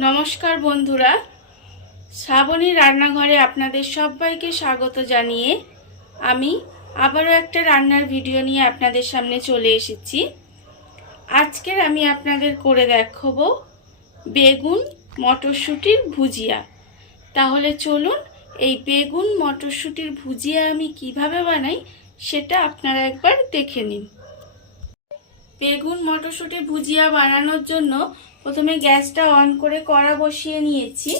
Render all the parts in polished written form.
নমস্কার বন্ধুরা, শ্রাবণী রান্নাঘরে আপনাদের সবাইকে স্বাগত জানিয়ে আমি আবারও একটা রান্নার ভিডিও নিয়ে আপনাদের সামনে চলে এসেছি। আজকের আমি আপনাদের করে দেখাবো বেগুন মটরশুঁটির ভুজিয়া। তাহলে চলুন এই বেগুন মটরশুঁটির ভুজিয়া আমি কিভাবে বানাই সেটা আপনারা একবার দেখে নিন। বেগুন মটরশুঁটি ভুজিয়া বানানোর জন্য প্রথমে গ্যাসটা অন করে কড়া বসিয়ে নিয়েছি।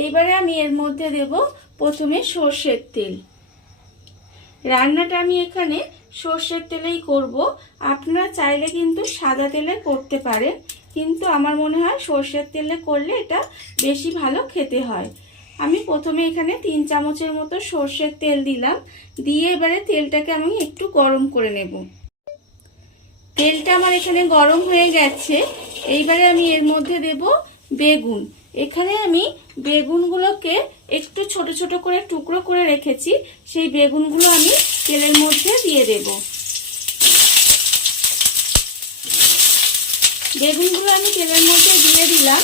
এইবারে আমি এর মধ্যে দেব প্রথমে সর্ষের তেল। রান্নাটা আমি এখানে সর্ষের তেলেই করব, আপনারা চাইলে কিন্তু সাদা তেলে করতে পারেন, কিন্তু আমার মনে হয় সর্ষের তেলে করলে এটা বেশি ভালো খেতে হয়। আমি প্রথমে এখানে 3 চামচের মতো সর্ষের তেল দিলাম, দিয়ে এবারে তেলটাকে আমি একটু গরম করে নেব। তেলটা আমার এখানে গরম হয়ে গেছে। এইবারে আমি এর মধ্যে দেব বেগুন। এখানে আমি বেগুনগুলোকে একটু ছোট ছোট করে টুকরো করে রেখেছি, সেই বেগুনগুলো আমি তেলের মধ্যে দিয়ে দেব। বেগুনগুলো আমি তেলের মধ্যে দিয়ে দিলাম।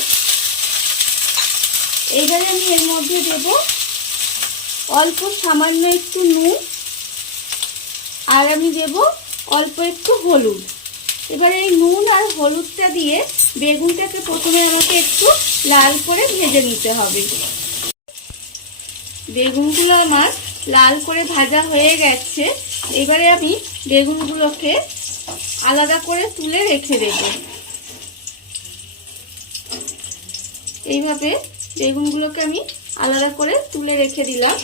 এইবারে আমি এর মধ্যে দেব অল্প সামান্য একটু নুন, আর আমি দেব অল্প একটু হলুদ। এবারে এই নুন আর হলুদটা দিয়ে বেগুনটাকে প্রথমে আমাকে একটু লাল করে ভেজে নিতে হবে। বেগুনগুলো আমার লাল করে ভাজা হয়ে গেছে। এবারে আমি বেগুনগুলোকে আলাদা করে তুলে রেখে দেব। এইভাবে বেগুনগুলোকে আমি আলাদা করে তুলে রেখে দিলাম।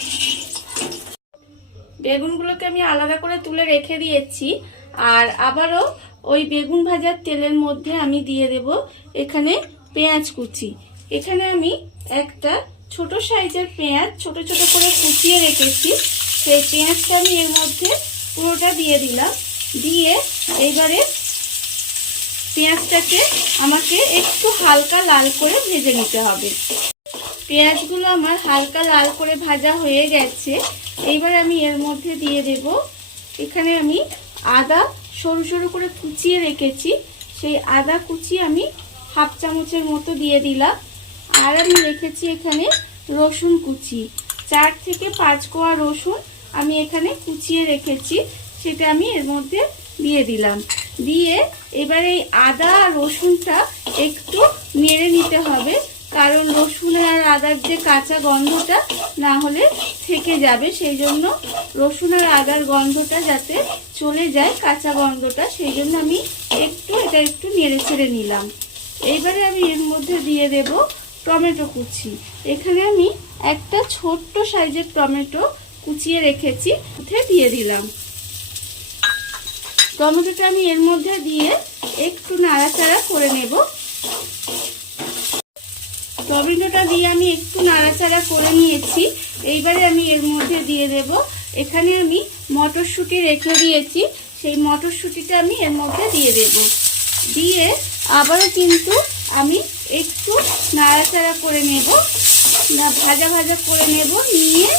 বেগুনগুলোকে আমি আলাদা করে তুলে রেখে দিয়েছি। আর আবারও ওই বেগুন ভাজার তেলের মধ্যে আমি দিয়ে দেব এখানে পেঁয়াজ কুচি। এখানে আমি একটা ছোট সাইজের পেঁয়াজ ছোট ছোট করে কুচিয়ে রেখেছি, সেই পেঁয়াজটা আমি এর মধ্যে পুরোটা দিয়ে দিলাম। দিয়ে এইবারে পেঁয়াজটাকে আমাকে একটু হালকা লাল করে ভেজে নিতে হবে। পেঁয়াজগুলো আমার হালকা লাল করে ভাজা হয়ে গেছে। এইবার আমি এর মধ্যে দিয়ে দেব এখানে আমি আদা সরু সরু করে কুচিয়ে রেখেছি, সেই আদা কুচি আমি হাফ চামচের মতো দিয়ে দিলাম। আর আমি রেখেছি এখানে রসুন কুচি, 4 থেকে 5 কোয়া রসুন আমি এখানে কুচিয়ে রেখেছি, সেটা আমি এর মধ্যে দিয়ে দিলাম। দিয়ে এবার এই আদা আর রসুনটা একটু নেড়ে নিতে হবে, কারণ রসুন আর আদার যে কাঁচা গন্ধটা না হলে থেকে যাবে, সেই জন্য রসুন আর আদার গন্ধটা যাতে চলে যায়, কাঁচা গন্ধটা, সেই জন্য আমি এটা একটু নেড়ে ছেড়ে নিলাম। এইবারে আমি এর মধ্যে দিয়ে দেব টমেটো কুচি। এখানে আমি একটা ছোট্ট সাইজের টমেটো কুচিয়ে রেখেছি, উঠে দিয়ে দিলাম। টমেটোটা আমি এর মধ্যে দিয়ে একটু নাড়াচাড়া করে নেব। টমেটোটা দিয়ে আমি একটু নাড়াচাড়া করে নিয়েছি। এইবারে আমি এর মধ্যে দিয়ে দেব এখানে আমি মটরশুঁটি রেখে দিয়েছি, সেই মটরশুঁটিটা আমি এর মধ্যে দিয়ে দেব। দিয়ে আবারও কিন্তু আমি একটু নাড়াচাড়া করে নেব, ভাজা ভাজা করে নেব। নিয়ে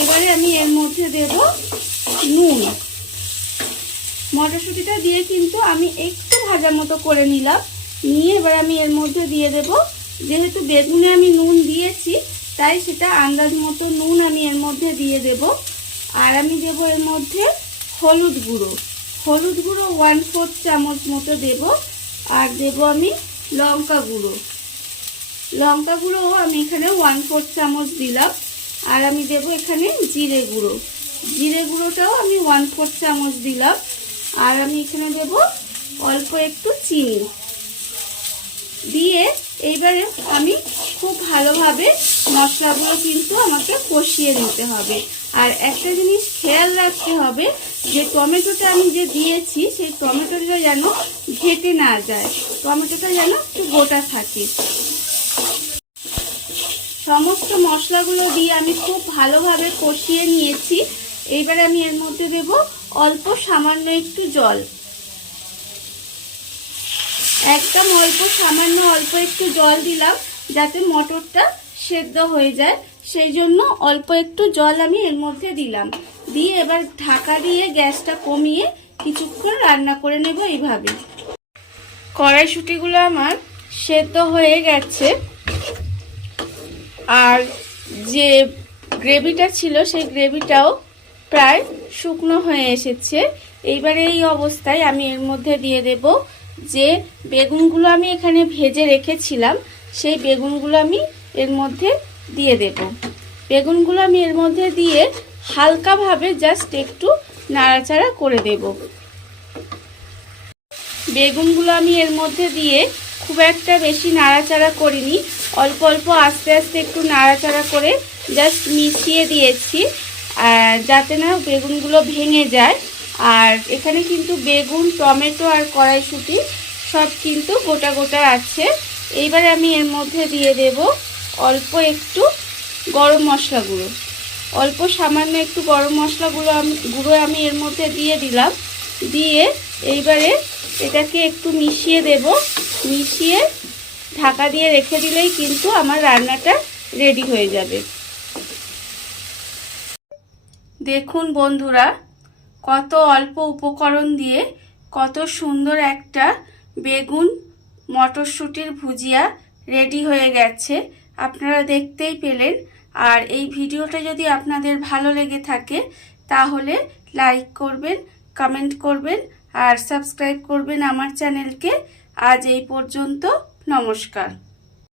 এবারে আমি এর মধ্যে দেব নুন। মটরশুঁটিটা দিয়ে কিন্তু আমি একটু ভাজা মতো করে নিলাম। নিয়ে এবার আমি এর মধ্যে দিয়ে দেব, যেহেতু বেগুনে আমি নুন দিয়েছি তাই সেটা আন্দাজ মতো নুন আমি এর মধ্যে দিয়ে দেব। আর আমি দেব এর মধ্যে হলুদ গুঁড়ো। হলুদ গুঁড়ো 1/4 চামচ মতো দেব। আর দেব আমি লঙ্কা গুঁড়ো। লঙ্কা গুঁড়ো আমি এখানে 1/4 চামচ দিলাম। আর আমি দেব এখানে জিরে গুঁড়ো। জিরে গুঁড়োটাও আমি 1/4 চামচ দিলাম। আর আমি এখানে দেব অল্প একটু চিনি। দিয়ে এইবারে আমি খুব ভালোভাবে মশলাগুলো কিন্তু আমাকে কষিয়ে নিতে হবে। আর একটা জিনিস খেয়াল রাখতে হবে যে টমেটোটা আমি যে দিয়েছি সেই টমেটোটা যেন ঘেটে না যায়, টমেটোটা যেন একটু গোটা থাকে। সমস্ত মশলাগুলো দিয়ে আমি খুব ভালোভাবে কষিয়ে নিয়েছি। এইবারে আমি এর মধ্যে দেব অল্প সামান্য একটু জল। একদম অল্প একটু জল দিলাম যাতে মটরটা সেদ্ধ হয়ে যায়, সেই জন্য অল্প একটু জল আমি এর মধ্যে দিলাম। দিয়ে এবার ঢাকা দিয়ে গ্যাসটা কমিয়ে কিছুক্ষণ রান্না করে নেব। এইভাবে কড়াইশুঁটিগুলো আমার সেদ্ধ হয়ে গেছে আর যে গ্রেভিটা ছিল সেই গ্রেভিটাও প্রায় শুকনো হয়ে এসেছে। এইবারে এই অবস্থায় আমি এর মধ্যে দিয়ে দেব যে বেগুনগুলো আমি এখানে ভেজে রেখেছিলাম, সেই বেগুনগুলো আমি এর মধ্যে দিয়ে দেব। বেগুনগুলো আমি এর মধ্যে দিয়ে হালকাভাবে জাস্ট একটু নাড়াচাড়া করে দেব। বেগুনগুলো আমি এর মধ্যে দিয়ে খুব একটা বেশি নাড়াচাড়া করিনি, অল্প অল্প আস্তে আস্তে একটু নাড়াচাড়া করে জাস্ট মিশিয়ে দিয়েছি যাতে না বেগুনগুলো ভেঙে যায়। আর এখানে কিন্তু বেগুন, টমেটো আর কড়াইশুঁটি সব কিন্তু গোটা গোটা আছে। এইবারে আমি এর মধ্যে দিয়ে দেব অল্প একটু গরম মশলা গুঁড়ো, অল্প সামান্য একটু গরম মশলা গুঁড়ো আমি এর মধ্যে দিয়ে দিলাম। দিয়ে এইবারে এটাকে একটু মিশিয়ে দেব, মিশিয়ে ঢাকা দিয়ে রেখে দিলেই কিন্তু আমার রান্নাটা রেডি হয়ে যাবে। দেখুন বন্ধুরা, কত অল্প উপকরণ দিয়ে কত সুন্দর একটা বেগুন মটরশুঁটির ভুজিয়া রেডি হয়ে গেছে, আপনারা দেখতেই পেলেন। আর এই ভিডিওটা যদি আপনাদের ভালো লেগে থাকে তাহলে লাইক করবেন, কমেন্ট করবেন আর সাবস্ক্রাইব করবেন আমার চ্যানেলকে। আজ এই পর্যন্ত, নমস্কার।